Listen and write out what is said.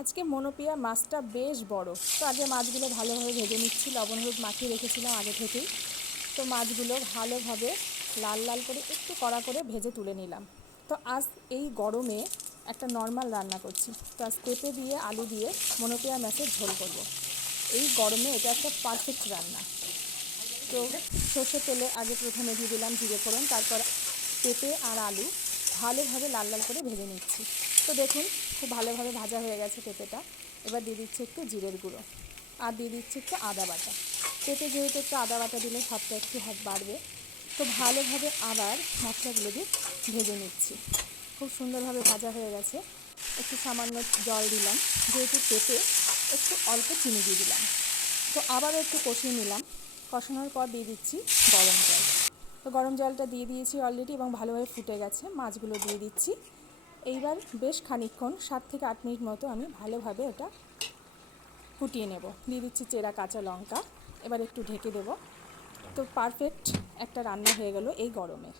আজকে মনোপিয়া মাছটা বেশ বড়। তো আগে মাছগুলো ভালোভাবে ভেজে নিচ্ছি, লবণ হলুদ মাখিয়ে রেখেছিলাম আগে থেকেই। তো মাছগুলো ভালোভাবে লাল লাল করে একটু কড়া করে ভেজে তুলে নিলাম। তো আজ এই গরমে একটা নর্মাল রান্না করছি। তো আজ পেঁপে দিয়ে আলু দিয়ে মনোপিয়া মাছের ঝোল করব। এই গরমে এটা একটা পারফেক্ট রান্না। তো সর্ষের তেলে আগে প্রথমে দিয়ে দিলাম জিরে ফোড়ন, তারপর পেঁপে আর আলু ভালোভাবে লাল লাল করে ভেজে নিচ্ছি। তো দেখুন খুব ভালোভাবে ভাজা হয়ে গেছে পেঁপেটা। এবার দিয়ে দিচ্ছি একটু জিরের গুঁড়ো আর দিয়ে দিচ্ছি একটু আদা বাটা। পেঁপে যেহেতু একটু আদা বাটা দিলে স্বাদটা একটু বাড়বে। তো ভালোভাবে আবার মশলাগুলো দিয়ে ভেজে নিচ্ছি। খুব সুন্দরভাবে ভাজা হয়ে গেছে। একটু সামান্য জল দিলাম, যেহেতু পেঁপে একটু অল্প চিনি দিয়ে দিলাম। তো আবারও একটু কষিয়ে নিলাম। কষানোর পর দিয়ে দিচ্ছি গরম জল। তো গরম জলটা দিয়ে দিয়েছি অলরেডি এবং ভালোভাবে ফুটে গেছে। মাছগুলো দিয়ে দিচ্ছি। এইবার বেশ খানিকক্ষণ 7 থেকে 8 মিনিট মতো আমি ভালোভাবে এটা ফুটিয়ে নেব। দিয়ে দিচ্ছি চেরা কাঁচা লঙ্কা। এবার একটু ঢেকে দেব। তো পারফেক্ট একটা রান্না হয়ে গেল এই গরমে।